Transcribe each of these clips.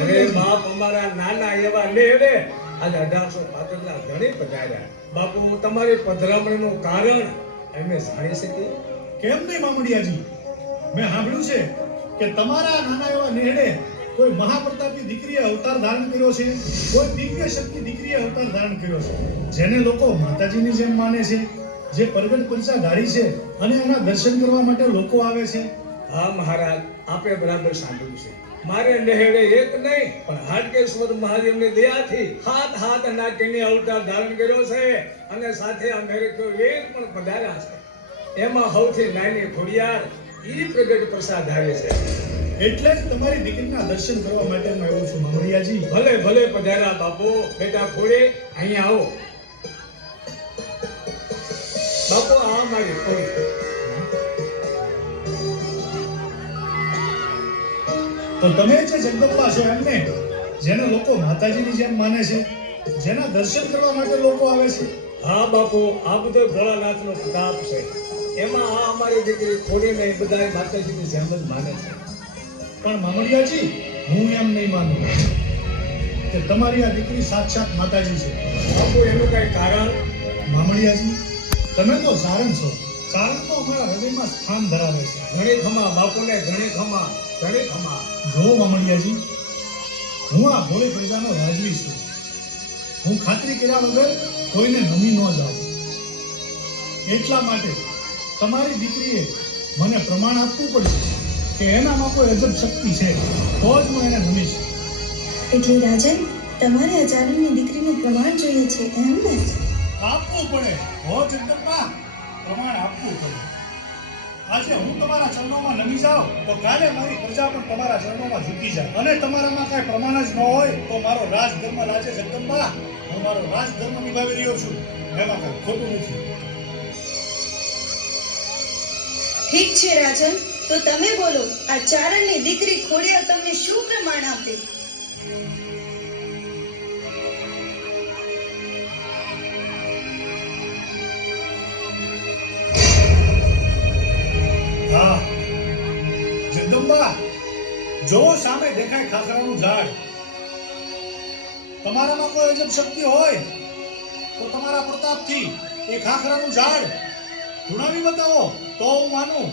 અરે બાપ અમારા નાના એવા લેડે આજે 1875 ધણી પધાર્યા. બાપુ તમારી પધરામણીનું કારણ અમે જાણી શકીએ? કેમ નહીં મામડિયાજી, મેં સાંભળ્યું છે કે તમારા નાના એવા નેહડે કોઈ મહાપ્રતાપી દીકરીએ અવતાર ધારણ કર્યો છે, કોઈ દિવ્ય શક્તિ દીકરીએ અવતાર ધારણ કર્યો છે, જેને લોકો માતાજીની જેમ માને છે, જે પ્રગટ પરીક્ષાધારી છે અને એના દર્શન કરવા માટે લોકો આવે છે. હા મહારાજ, આપે બરાબર સાંભળ્યું છે. મારે નેહડે એક નહીં પણ હાટકેશ્વર મહાદેવની દયાથી હાથ નાખીને અવતાર ધારણ કર્યો છે અને સાથે આ મેરેજો એક પણ પધાર્યા છે. એમાં સૌથી નાની ખોડિયાર ઈ પ્રગટ પ્રસાદ આવે છે. એટલે જ તમારી દીકરીના દર્શન કરવા માટે હું આવ્યો છું મામડિયાજી. ભલે ભલે પધાર્યા બાપુ. બેટા ખોડે અહીંયા આવો. બાપુ આ મારી ખોડી. તો તમે જે જગદંબા છો એમને, જેને લોકો માતાજીની જેમ માને છે, જેના દર્શન કરવા માટે લોકો આવે છે. હા બાપુ, આ બધો ભોળાનાથનો પ્રતાપ છે. એમાં આ અમારી દીકરી ખોડીને બધા માતાજીની જેમ જ માને છે. પણ મામડિયાજી, હું એમ નહીં માનું કે તમારી આ દીકરી સાક્ષાત માતાજી છે. બાપુ એનું કઈ કારણ? મામડિયાજી, તમે તો સારણ છો. સારણ તો અમારા હૃદયમાં સ્થાન ધરાવે છે. ઘણી ખમા બાપુને, ઘણી ખમા, ઘણી ખમા. જો મામડિયાજી, હું આ ભોળી પ્રજાનો રાજવી છું. હું ખાતરી કર્યા વગર કોઈને નમી ન જાઉં. એટલા માટે તમારી દીકરીએ મને પ્રમાણ આપવું પડશે કે એનામાં કોઈ અજબ શક્તિ છે, તો જ હું એને નમીશ. એટલે રાજન, તમારે આચાર્યની દીકરીનું પ્રમાણ જોઈએ છે એમ ને? આપવું પડે. હો જગદંબા, પ્રમાણ આપવું પડે. આજે હું તમારા ચરણોમાં નમી જાઉં તો કાલે મારી પ્રજા પણ તમારા ચરણોમાં ઝૂકી જાય. અને તમારામાં કાંઈ પ્રમાણ જ ન હોય તો મારો રાજધર્મ રાજે જગદંબા. હું મારો રાજધર્મ નિભાવી રહ્યો છું, એમાં કાંઈ ખોટું નથી. ઠીક છે રાજન, તો તમે બોલો, આ ચારણની દીકરી ખોડિયાર તમને શું પ્રમાણ આપે? હા જગદંબા, જો સામે દેખાય ખાખરાનું ઝાડ, તમારામાં કોઈ અજબ શક્તિ હોય તો તમારા પ્રતાપથી એ ખાખરાનું ઝાડ ધુણાવી બતાવો તો હું માનું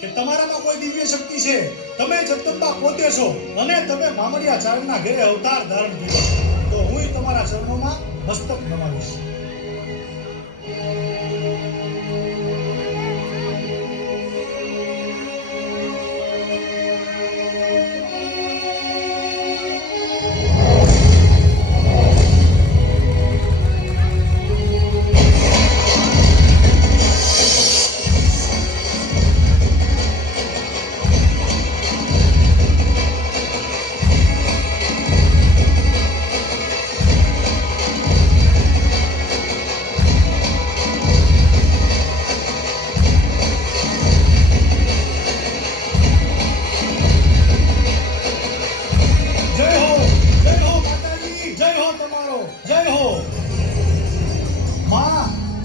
કે તમારામાં કોઈ દિવ્ય શક્તિ છે. તમે જગદંબા પોતે છો અને તમે મામડિયા ચારણના ઘરે અવતાર ધારણ કર્યો, તો હું તમારા ચરણોમાં મસ્તક નમાવીશ.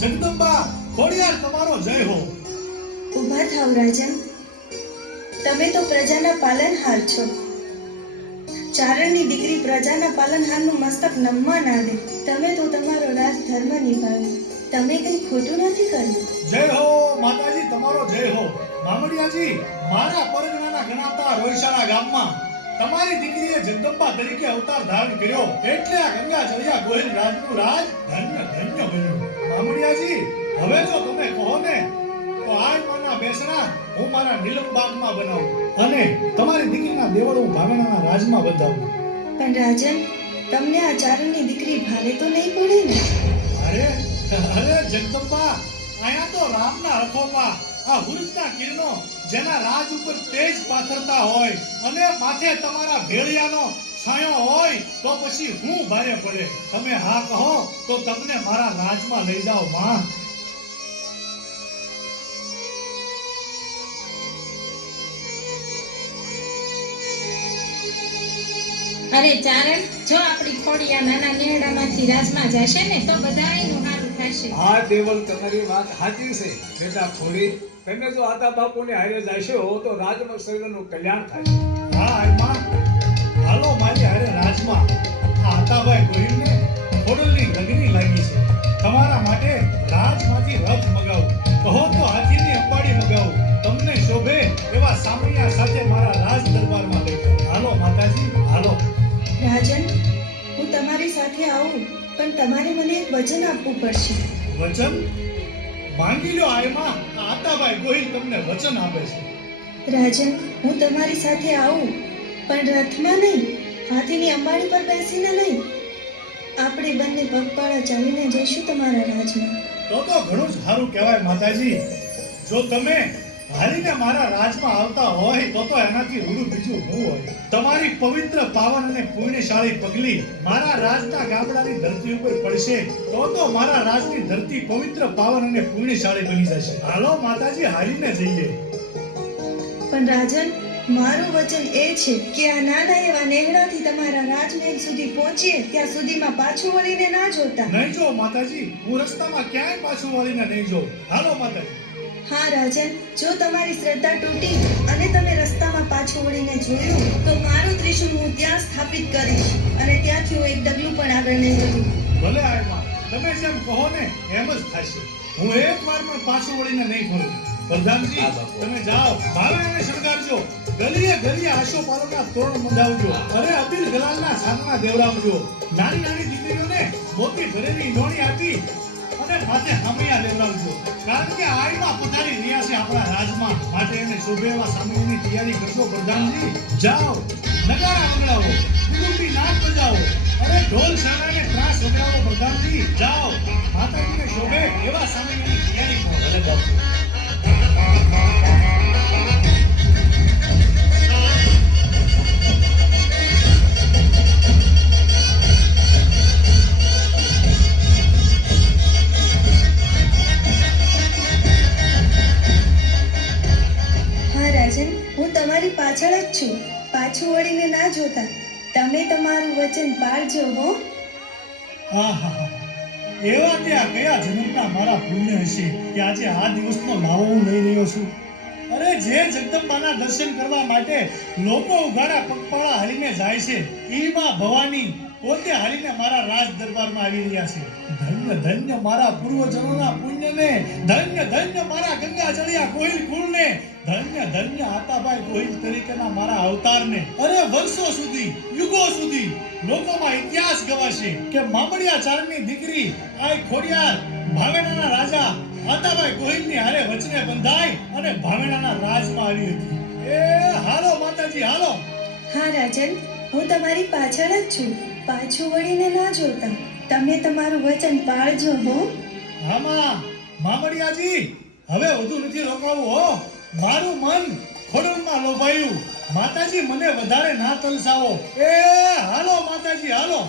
જગદંબા ખોડિયાર, તમારો જય હો. ઊભા થાવ રાજન, તમે તો પ્રજાના પાલનહાર છો. ચારણની દીકરી પ્રજાના પાલનહારનું મસ્તક નમવા ના દે. તમે તો તમારો રાજધર્મ નિભાવ્યો. તમે કંઈ ખોટું નથી કર્યું. જય હો માતાજી, તમારો જય હો. મામડિયાજી, મારા પરગણાના ગણાતા રોઈશાળા ગામમાં તમારી દીકરીએ જગદંબા તરીકે અવતાર ધારણ કર્યો, એટલે આ ગંગા જળિયા ગોહિલ રાજનું રાજ ધન્ય ધન્ય બન્યું. મામડિયાજી, હવે જો તમે કહો ને તો આજ માના બેસણા હું મારા નીલમ બાગમાં બનાવું અને તમારી દીકરીના દેવળ હું ભાવેણાના રાજમાં બંધાવું. પણ રાજન, તમને આ ચારણની દીકરી ભારે તો નહીં પડે ને? અરે જગદંબા, આયા તો રામના રખોપા, આ હુરજના કિરણો જેના રાજ ઉપર તેજ પાથરતા હોય અને માથે તમારા ભેળિયાનો છાયો હોય તો પછી હું ભારે પડે. તમે હા કહો તો તમને મારા રાજમાં લઈ જાઓ માં. અરે ચારણ, જો આપણી ખોડિયા નાના નેહડામાંથી રાજમાં જશે ને તો બધાયનું હારું થશે. હા દેવલ, તમારી વાત સાચી છે. બેટા ખોડી, તમે જો આતા બાપુને હારે જશો તો રાજમાં સર્વનું કલ્યાણ થશે. હા માં, હાલો મારી હારે રાજન, હું તમારી સાથે આવું, પણ તમારે મને એક વચન આપવું પડશે. વચન માંગી લો આયમાં. આ આતાભાઈ ગોહિલ તમને વચન આપે છે. રાજન, હું તમારી સાથે આવું, પણ રથમાં નહીં, હાથીની અંબાડી પર બેસીને નહીં. આપણે બંને પગપાળા ચાલીને જઈશું તમારા રાજમાં. તો ઘણું જ સારું કહેવાય માતાજી. જો તમે હાલીને મારા રાજમાં આવતા હોય તો એનાથી રૂડું બીજું હું હોય. તમારી પવિત્ર પાવન અને પુણ્યશાળી પગલી મારા રાજના ગામડાની ધરતી ઉપર પડશે તો મારા રાજની ધરતી પવિત્ર પાવન અને પુણ્યશાળી બની જશે. હાલો માતાજી, હાલીને જઈએ. પણ રાજન, મારું વચન એ છે કે આ નાના એવા નેહડાથી તમારા રાજમહેલ સુધી પહોંચીએ ત્યાં સુધીમાં પાછું વળીને ના જોતા. નહીં જો માતાજી, હું રસ્તામાં ક્યાંય પાછું વળીને નહીં જોઉં. હાલો માતાજી. હા રાજન, જો તમારી શ્રદ્ધા તૂટી અને તમે રસ્તામાં પાછું વળીને જોયું તો મારું ત્રિશૂળ હું ત્યાં સ્થાપિત કરીશ અને ત્યાંથી હું એક ડગલું પણ આગળ નહીં વધું. ભલે આયમાં, તમે જેમ કહો ને એમ જ થશે. હું એક વાર પણ પાછું વળીને નહીં ફરું. પ્રધાનજી, તમે જાઓ, ભાવેને શણગારજો, ગલીએ ગલીએ આશોપાલવના તોરણ મંડાવજો, અરે અબીલ ગલાલના સાનના દેવરાવજો, નાની નાની દીકરીઓને મોતી ભરેલી નોણી આપી અને માથે હામૈયા લેવડાવજો. કારણ કે આયમાં પધારી રહ્યા છે આપણા રાજમાં, માટે એને શોભે એવા સામૈયાની તૈયારી કરજો. પ્રધાનજી, જાઓ, નગારા વગાડો, ગુરુબી નાચ બજાવો, અરે ઢોલ સાનાને ત્રાસ વગાડો. પ્રધાનજી, જાઓ, માતાજીને શોભે એવા સામૈયાની તૈયારી કરો. ભલે બાપુ. હા રાજન, હું તમારી પાછળ જ છું. પાછું વળીને ના જોતા. તમે તમારું વચન પાળજો હો. આહાહા. એવા ત્યાં કયા જન્મના મારા પુણ્ય હશે કે આજે આ દિવસનો લાવો હું લઈ રહ્યો છું. અરે જે જગદંબાના દર્શન કરવા માટે લોકો ઉઘાડા પગપાળા હાલીને જાય છે, ઈ માં ભવાની પોતે હાલીને મારા રાજ દરબારમાં આવી રહ્યા છે. ધન્ય ધન્ય મારા પૂર્વજનોના પુણ્યને, ધન્ય ધન્ય મારા ગંગા જળિયા ગોહિલ કુળને, ધન્ય ધન્ય આતાભાઈ ગોહિલ તરીકેના મારા અવતારને. અરે વર્ષો સુધી, યુગો સુધી લોકોમાં ઇતિહાસ ગવાશે કે મામડિયા ચારણની દીકરી આય ખોડિયાર ભાવેણાના રાજા આતાભાઈ ગોહિલની હારે વચને બંધાઈ અને ભાવેણાના રાજમાં આવી હતી. એ હાલો માતાજી, હાલો. હા રાજન, હું તમારી પાછળ જ છું. પાછું વળીને ના જોતા. તમે તમારું વચન પાળજો હો. આમાં મામડિયાજી, હવે વધુ નથી રોકાવું હો. મારું મન ખોડલમાં લોભાયું. માતાજી, મને વધારે ના તલસાવો. એ હાલો માતાજી, હાલો.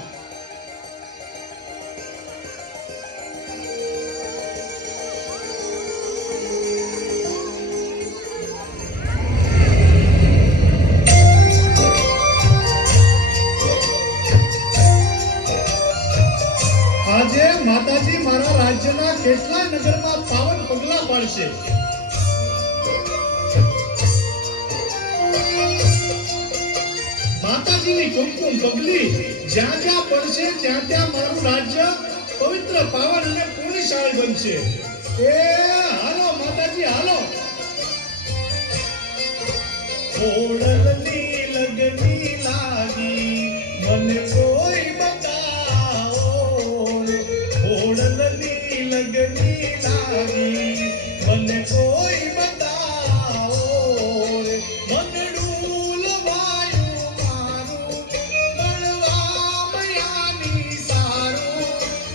આજે માતાજી મારા રાજ્યના કેટલા નગરમાં પાવન પગલા પાડશે. માતાજીની કુમકુમ પગલી જ્યાં જ્યાં પડશે ત્યાં ત્યાં મારું રાજ્ય પવિત્ર પાવન અને પુણ્યશાળી બનશે. એ હાલો માતાજી, હાલો. ખોડલની લગની લાગી મને કોઈ બતાવો રે. ખોડલની લગની લાગી મને કોઈ બતાવો રે. મનડું લવાયું મારું મળવા મયાની સારું.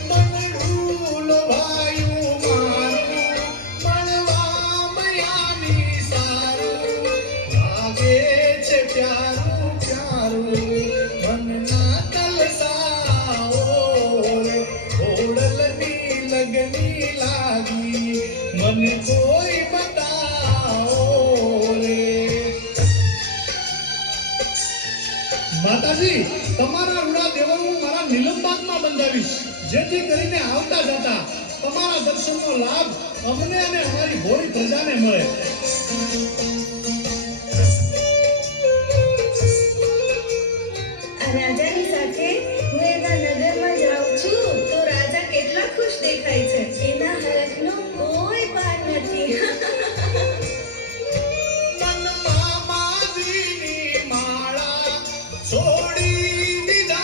મનડું લવાયું મારું મળવા મયાની સારું. લાગે છે પ્યારું પ્યારું મનના તલસાઓ રે. ખોડલની લગની લાગી મને કોઈ બતાવો રે. માતાજી, તમારા રૂડા દેવળ હું મારા નિલંબાગમાં બંધાવીશ, જેથી કરીને આવતા જતા તમારા દર્શનનો લાભ અમને અને અમારી ભોળી પ્રજાને મળે. આ રાજાની સાથે હું એના નગરમાં જાઉં છું તો રાજા કેટલા ખુશ દેખાય છે. એના હરખનો કોઈ પાર નથી. મનમાં માદીની માળા છોડી દીધા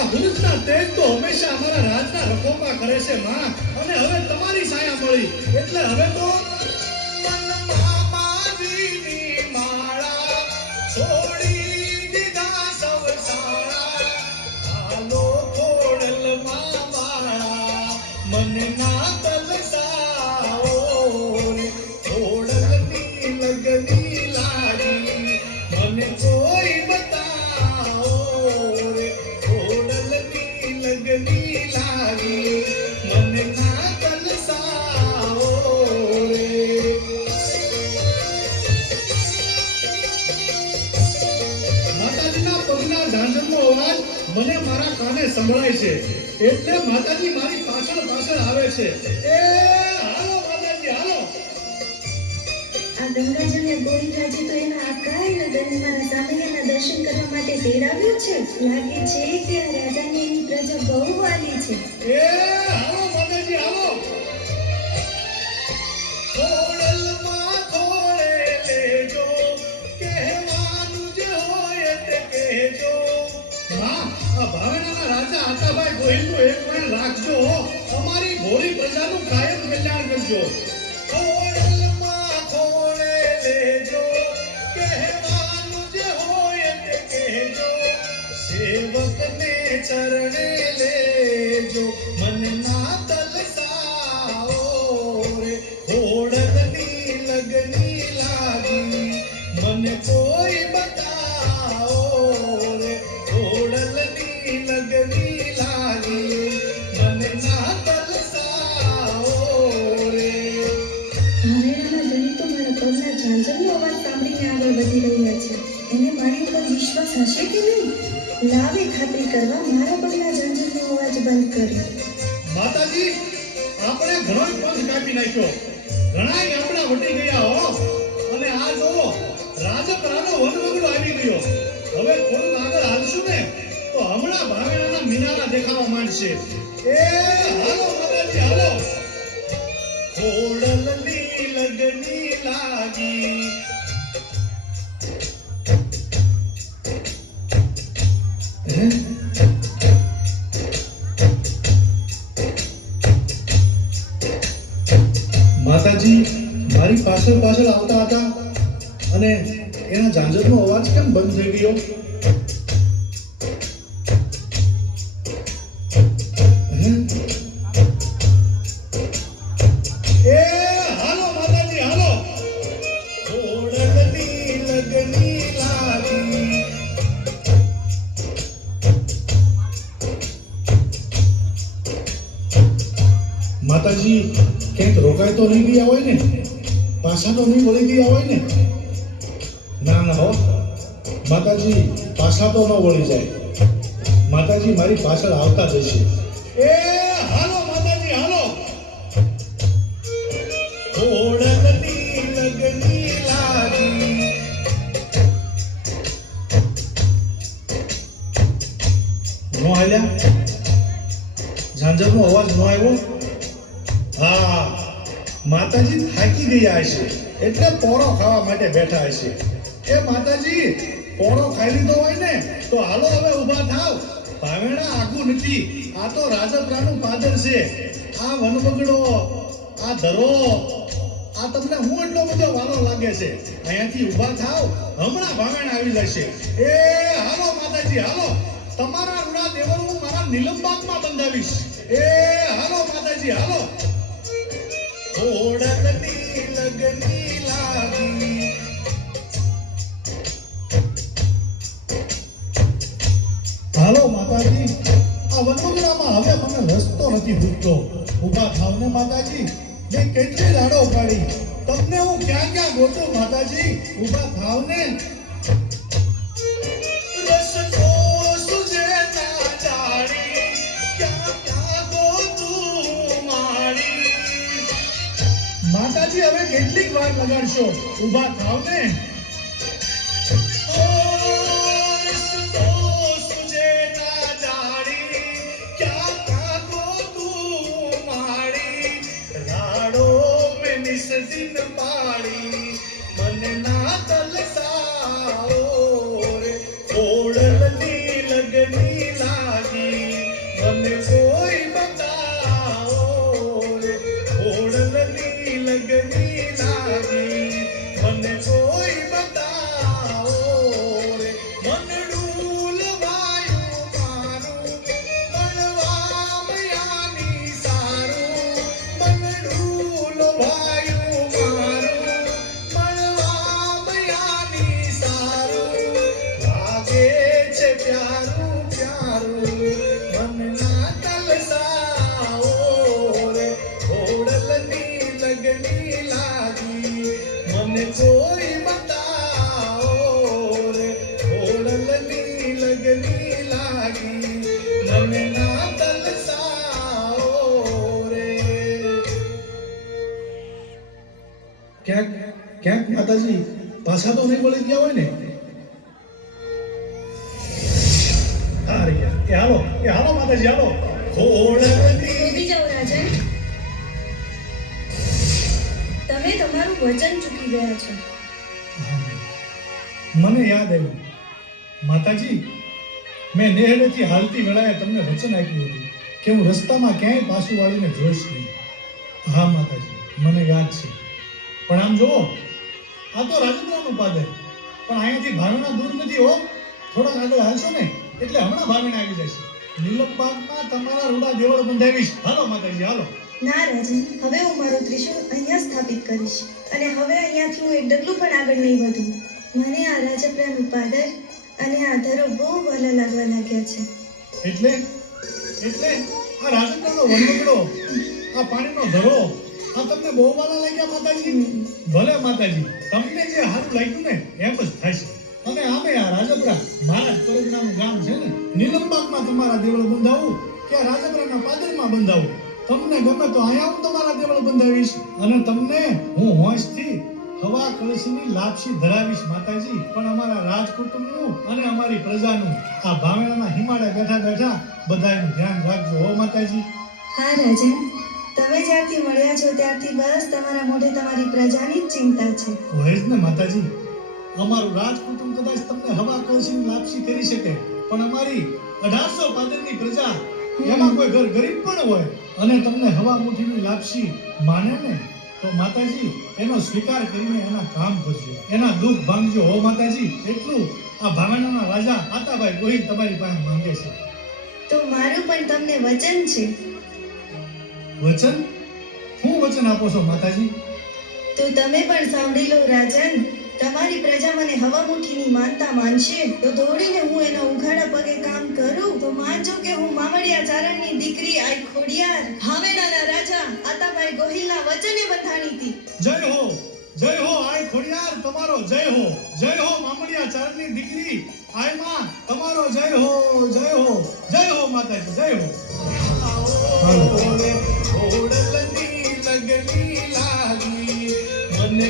આ હુરુજના તેજ તો હંમેશા અમારા રાજના રખોપા કરે છે માં, અને હવે તમારી છાયા મળી એટલે હવે તો મનમાં માજીની માળા છોડી દીધા સૌ સાળા, હાલો ખોડલમાં વાળા મનના તલસાઓ રે, ખોડલની લગની લાડી મને કોઈ બતાવો રે, ખોડલની લગની લાડી મને ના તલસાઓ રે. માતાજીના પગના ઝાંઝરનો અવાજ મને મારા કાને સંભળાય છે, એટલે માતાજી મારી પાછળ પાછળ આવે છે. એ હાલો માતાજી હાલો. આ ગંગાજળને ગોવિંદરાજે તો એના આકાય નગરને મારા સામૈયાના દર્શન કરવા માટે તેડાવ્યો છે. લાગે છે કે આ રાજાને એની પ્રજા બહુ વાલી છે. એ હાલો માતાજી હાલો. ખોડલમાં ખોળે લેજો, કહેવાનું જે હોય તે કહેજો. હા, આ ભાવનાના રાજા આતાભાઈ ગોહિલનું એક પણ રાખજો હો. અમારી ભોળી પ્રજાનું કાયમ કલ્યાણ કરજો. ખોડલમાં ખોળે લેજો, કહેવાનું જે હોય તે કહેજો. સેવકને ચરણે લેજો, મનના તલસાઓ રે, ખોડલની લગની લાગી મને કોઈ બતાવો રે, ખોડલની લગની લાગી મને ના તલસાઓ રે. ભાવેણાના ધણી તો મારા પગના ઝાંઝરનો અવાજ સાંભળીને આગળ વધી રહ્યા છે. એને મારી ઉપર વિશ્વાસ હશે કે નહીં? લાવે ખાતરી કરવા મારા પગના ઝાંઝરનો અવાજ બંધ કર્યો. માતાજી, આપણે ઘણો જ પંથ કાપી નાખ્યો, ઘણાય આપણા વટી ગયા હો, અને આ જોવો રાજપરાનો વનવગડો આવી ગયો. હવે થોડું આગળ હાલશું ને તો હમણાં ભાવેણાના મિનારા દેખાવા માંડશે. એ હાલો માતાજી હાલો. ખોડલની લગની લાગી માતાજી મારી પાછળ પાછળ આવતા હતા અને એના ઝાંઝરનો અવાજ કેમ બંધ થઈ ગયો? એ હાલો માતાજી હાલો. ખોડલની લગની લાગી માતાજી, ક્યાંક રોકાય તો નહીં ગયા હોય ને? પાછા તો નહીં વળી ગયા હોય ને? ના ના હો માતાજી, પાછા તો ન વળી જાય. માતાજી મારી પાછળ આવતા જ હશે. એ હાલો માતાજી હાલો. ખોડલની લગની લાગી નો હાલ્યા? ઝાંઝરનો અવાજ નો આવ્યો? હા, માતાજી થાકી ગયા હશે એટલે પોળો ખાવા માટે બેઠા હશે. એ માતાજી, પોળો ખાઈ લીધો હોય ને તો હાલો હવે ઊભા થાવ. ભાવેણા આખું નથી, આ તો રાજપરાનું પાદર છે. આ વનવગડો, આ ધરો, આ તમને હું એટલો બધો વાલો લાગે છે. અહીંયાથી ઊભા થાવ, હમણાં ભાવેણા આવી જશે. એ હાલો માતાજી હાલો. તમારા રૂડા દેવર હું મારા નીલમબાગમાં બંધાવીશ. એ હાલો માતાજી હાલો. ખોડલની લગની લાગી હાલો માતાજી. આ વનવગડામાં હવે મને રસ્તો નથી ભૂલતો. ઊભા થાવ ને માતાજી, મેં કેટલી રાડો પાડી, તમને હું ક્યાં ક્યાં ગોતું માતાજી. ઊભા થાવ ને. રસ્તો સુજે ના જાણી, ક્યાં ક્યાં ગોતું મારી. માતાજી હવે કેટલીક વાર લગાડશો? ઊભા થાવ ને. દિન પાડી મને ના તલસાઓ રે, ખોડલની લગની લાગી પ્યારું પ્યારું મનના તલસાઓ રે ખોડલની લગની લાગી મને કોઈ બતાવો રે ખોડલની લગની લાગી મનના તલસાઓ રે ક્યાંક માતાજી પાછા તો નહીં વળી ગયા હોય ને એ હાલો માતાજી હાલો ખોડલની ઊભી જાઓ રાજન. તમે તમારું વચન ચૂકી ગયા છો. મને યાદ આવ્યું માતાજી મેં નેહડેથી હાલતી વેળાએ તમને વચન આપ્યું હતું કે હું રસ્તામાં ક્યાંય પાછું વાળીને જોઈશ નહીં. હા માતાજી મને યાદ છે પણ આમ જુઓ આ તો રાજપુરાનું પાદર પણ અહીંયાથી ભાવના દૂર નથી હો. થોડાક આગળ હાલશો ને એટલે હમણાં ભાવના આવી જશે. નીલમબાગમાં તમારા રૂડા દેવળ બંધાવીશ. હાલો માતાજી હાલો. ના રાજન, હવે હું મારું ત્રિશૂળ અહીંયા સ્થાપિત કરીશ અને હવે અહીંયાથી હું એક ડગલું પણ આગળ નહીં વધું. મને આ રાજપરાનું પાદર અને આ ધરો બહુ વહાલા લાગવા લાગ્યા છે. એટલે આ રાજપુરાનો વનવગડો આ પાણીનો ધરો આ તમને બહુ વાલા લાગ્યા માતાજી? ભલે માતાજી તમને જે સારું લાગ્યું ને એમ જ થશે. અને આમે આ રાજપરા મારા જ પરગણાનું ગામ છે ને. નીલમબાગમાં તમારા દેવળ બંધાવું કે રાજપરાના પાદરમાં બંધાવું તમને ગમે તો અહીંયા હું તમારા દેવળ બંધાવીશ અને તમને હું હોંશથી હવા કળશની લાપસી ધરાવીશ માતાજી. પણ અમારા રાજકુટુંબનું અને અમારી પ્રજાનું આ ભાવેણાના હિમાડે બેઠા બેઠા બધાયનું ધ્યાન રાખજો હો માતાજી. હા રાજન, તમે જ્યારથી મળ્યા છો ત્યારથી બસ તમારા મોઢે તમારી પ્રજાની જ ચિંતા છે. હોય જ ને માતાજી. અમારું રાજકુટુંબ કદાચ તમને હવા કળશની લાપસી કરી શકે પણ અમારી 1800 પાદરની પ્રજા એમાં કોઈ ઘર ગરીબ પણ હોય અને તમને હવા મુઠ્ઠીની લાપસી માને ને તો માતાજી એનો સ્વીકાર કરીને એના કામ કરજો, એના દુઃખ ભાંગજો હો માતાજી. એટલું આ ભાવનાના રાજા આતાભાઈ ગોહિલ તમારી પાસે માંગે છે. તો મારું પણ તમને વચન છે. વચન? શું વચન આપો છો માતાજી? તો તમે પણ સાંભળી લો રાજન. તમારી પ્રજા મને હવા મુઠ્ઠીની માનતા માનશે તો દોડીને હું એના ઉઘાડા પગે કામ કરું તો માનજો કે હું મામડિયા ચારણની દીકરી આઈ ખોડિયાર ભાવેણાના રાજા આતાભાઈ ગોહિલના વચને બંધાણી હતી. જય હો આઈ ખોડિયાર તમારો જય હો મામડિયા ચારણની દીકરી આઈ માં તમારો જય હો માતાજી જય હો. ઓડલની લગની લાગી મને